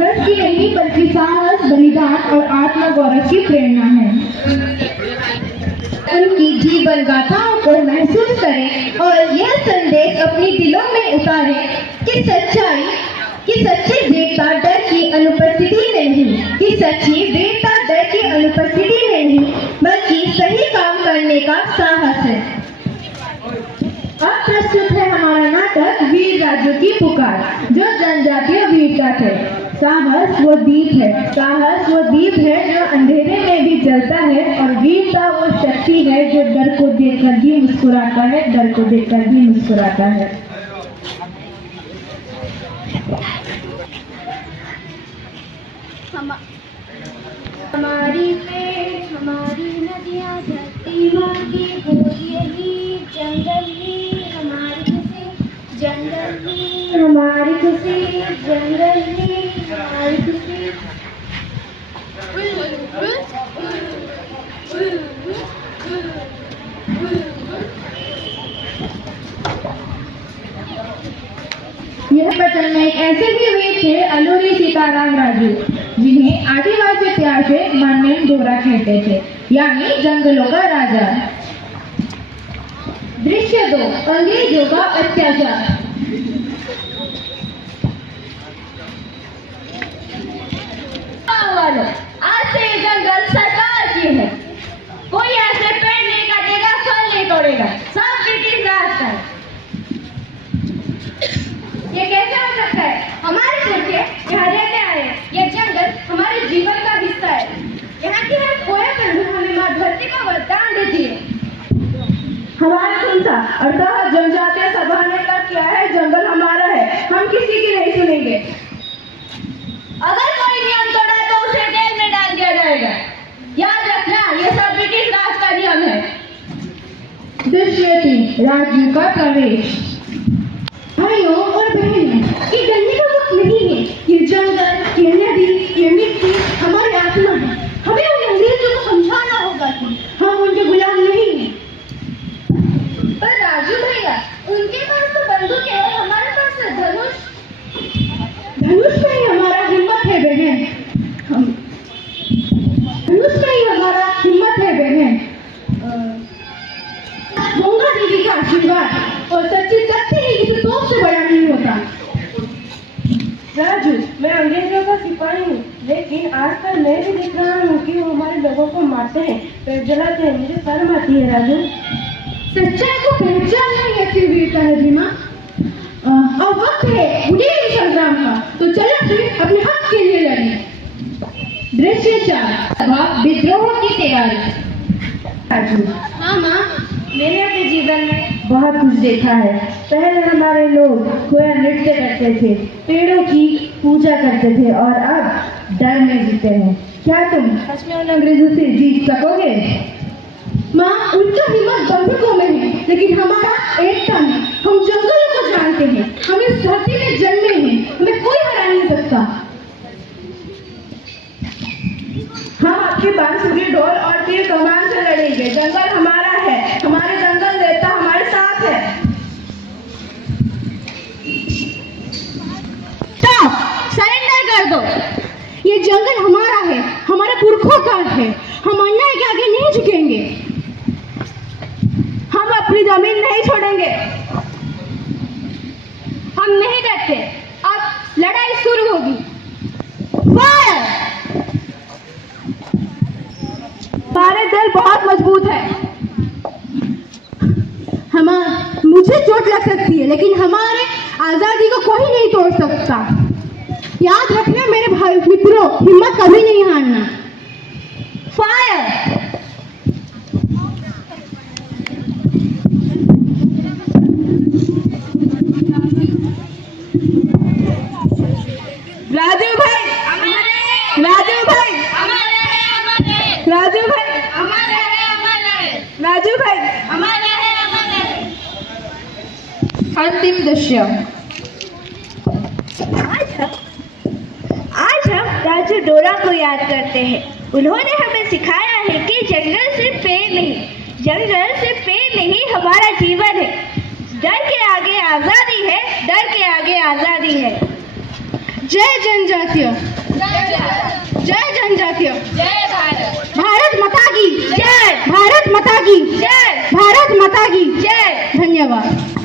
संघर्ष की नहीं बल्कि साहस, बलिदान और आत्मगौरव की प्रेरणा है। उनकी जीवन गाथाओं को महसूस करें और यह संदेश अपनी दिलों में उतारें कि सच्ची वीरता डर की अनुपस्थिति में नहीं, कि सच्ची वीरता डर की अनुपस्थिति में नहीं बल्कि सही काम करने का साहस है। अब प्रस्तुत है हमारा नाटक वीर राजू की पुकार, जो जनजातीय वीरता है। साहस वो दीप है जो अंधेरे में भी जलता है, और वीरता वो शक्ति है जो डर को देखकर भी मुस्कुराता है। हमारी पेड़, हमारी नदियाँ, धरती माँ की गोद, यही जंगल ही हमारी खुशी, जंगल ही हमारी खुशी, जंगल ही हमारी खुशी। यह बचन में एक ऐसे भी वीर थे अलूरी सीताराम राजू, जिन्हें आदिवासी प्यार से माननेम डोरा कहते थे, यानी जंगलों का राजा। दृश्य 2, अंग्रेजों का अत्याचार। आज से ये जंगल सरकार की है, कोई ऐसे पेड़ नहीं काटेगा, फल नहीं तोड़ेगा, सब ब्रिटिश राज का है। ये कैसे हो सकता है? हमारे पुरखे यहाँ रहते आए, ये जंगल हमारे जीवन का हिस्सा है। यहाँ की हर कोई प्रभु हमें माँ धरती को वरदान देती है। हमारे सुनता अर्थात जनजातीय सभा ने तय किया है, जंगल हमारा है, हम किसी की नहीं सुनेंगे। अगर कोई नियम तोड़ा तो उसे जेल में डाल दिया जाएगा। याद रखना, ये सब ब्रिटिश राज का नियम है। दृश्य 3, राजू का प्रवेश। भाइयों और बहनों, ये डरने का वक्त नहीं है। ये जंगल, ये नदी, ये मिट्टी हमारी आत्मा है। हमें उन अंग्रेजों को समझाना होगा कि हम उनके गुलाम नहीं हैं। पर राजू भैया, उनके पास तो बंदूक है और हमारे पास धनुष में ही हमारा हिम्मत है बहन। धनुष में ही हमारा हिम्मत है बहन। गंगा देवी का आशीर्वाद और सच्ची शक्ति ही किसी तोप से बड़ा नहीं होता। राजू, मैं अंग्रेजों का सिपाही हूँ, लेकिन आजकल मैं भी देख रहा हूँ कि वो हमारे लोगों को मारते हैं, पेड़ जलाते हैं। मुझे शर्म आती है राजू। सच्चाई को पहचानना ही ऐसी वीरता है रीमा। अब वक्त है बुढ़ी संग्राम का, तो चलो फिर अपने हक के लिए लड़ें। दृश्य 4, विद्रोह की तैयारी। राजू, हाँ माँ, मैंने अपने जीवन में बहुत कुछ देखा है। पहले हमारे लोग खोया नृत्य करते थे, पेड़ों की पूजा करते थे, और अब डर में जीते हैं। क्या तुम सच में उन अंग्रेजों से जीत सकोगे? माँ, उनका हिम्मत बंदूकों में है, लेकिन हमारा एकता में। हम जंगलों को जानते हैं, हम इस धरती में जन्मे हैं, हमें कोई हरा नहीं सकता। हम आपके बांसुरी, ढोल और तीर कमान से लड़ेंगे। जंगल हमारा है, हमारे जंगल देवता हमारे साथ है। स्टॉप, सरेंडर कर दो। ये जंगल हमारा है, हमारे पुरखों का है। हम अन्याय के आगे नहीं झुकेंगे। हम अपनी जमीन नहीं छोड़ेंगे। हम नहीं डरते। अब लड़ाई शुरू होगी। फायर! हमारे दिल बहुत मजबूत है। मुझे चोट लग सकती है, लेकिन हमारे आजादी को कोई नहीं तोड़ सकता। याद रखना मेरे भाई मित्रों, हिम्मत कभी नहीं हारना। फायर! राजू भाई, राजू भाई, राजू भाई, राजू भाई। अंतिम दृश्य। आज हम राजू डोरा को याद करते हैं। उन्होंने हमें सिखाया है कि जंगल सिर्फ पेड़ नहीं हमारा जीवन है। डर के आगे आजादी है, डर के आगे आजादी है। जय जनजातीय, जय जनजातीय, जय भारत, भारत माता की जय, भारत माता की जय, भारत माता की जय। धन्यवाद।